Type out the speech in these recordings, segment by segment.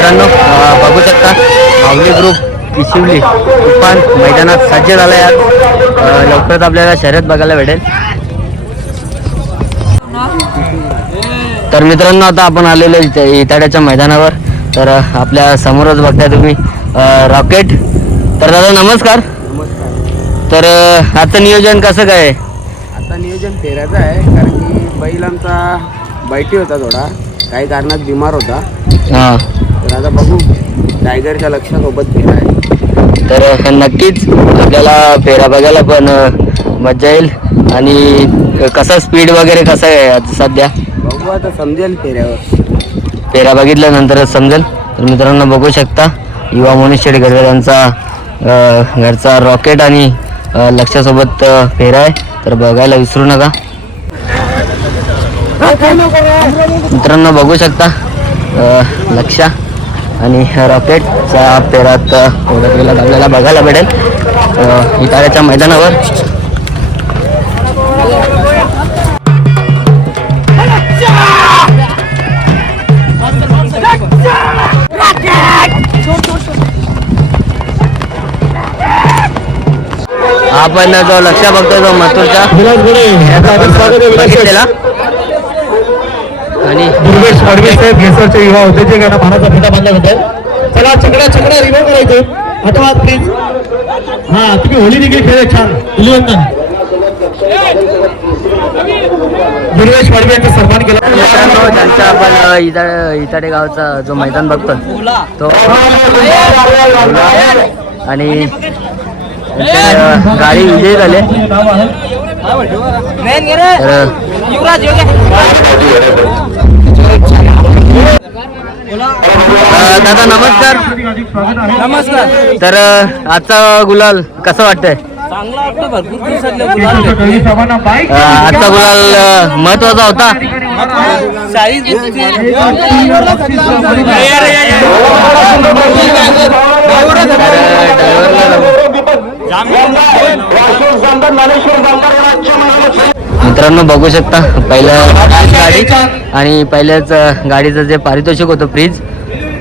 मित्रांनो बघू शकता माऊली ग्रुप किशिवली तुफान मैदानात सज्ज झाला आहे. लवकरच आपल्याला शर्यत बघायला भेटेल. तर मित्रांनो आता आपण आलेलो इताड्याच्या मैदानावर. तर आपल्या समोरच बघताय तुम्ही रॉकेट. तर दादा नमस्कार. तर आजचं नियोजन कसं काय आहे? आता नियोजन फेरायचं आहे कारण की बैल आमचा बैठी होता, थोडा काही कारणात बिमार होता. हां, तर आता बघू टायगरच्या लक्षासोबत फेरा आहे. तर नक्कीच आपल्याला फेरा बघायला पण मजा येईल. आणि कसा स्पीड वगैरे कसं आहे आज सध्या बघू आता समजेल फेऱ्यावर. फेरा बघितल्यानंतरच समजेल. तर मित्रांनो बघू शकता युवा मनीष शेडगडकर यांचा घरचा रॉकेट आणि लक्षासोबत फेरा आहे. तर बघायला विसरू नका. मित्रांनो बघू शकता लक्षा आणि रॉकेटचा फेरात आपल्याला बघायला भेटेल इटाळ्याच्या मैदानावर. आपण जो लक्ष बघतोय जो मथुरचा बघितलेला आणि दुर्गेश फडके साहेब घेसरचे युवा होते जे गाणं भानाचा फिता बांधला होता. चला छकड्या रिव्हर करायचं आता प्लीज. हा तुम्ही होली देखील खेळ छान हुलीवंदन. दुर्गेश फडके यांचा सन्मान केला. त्यांचा आपण इताडे गावचा जो मैदान बघतो तो आणि गाडी विजयी झाले. दादा नमस्कार. नमस्कार. तर आजचा गुलाल कसं वाटतंय? चांगला वाटतं, भरपूर दिवसातले आजचा गुलाल महत्वाचा होता. मित्रांनो बघू शकता पहिल्या गाडी आणि पहिल्याच गाडीचं जे पारितोषिक होतं फ्रीज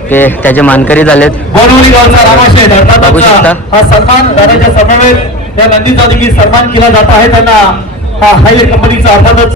ते त्याचे मानकरी झालेत. बघू शकता हा सन्मान दादाच्या समवेत त्या नंदीचा देखील सन्मान केला जात आहे. त्यांना हा हायवे कंपनीचा अर्थातच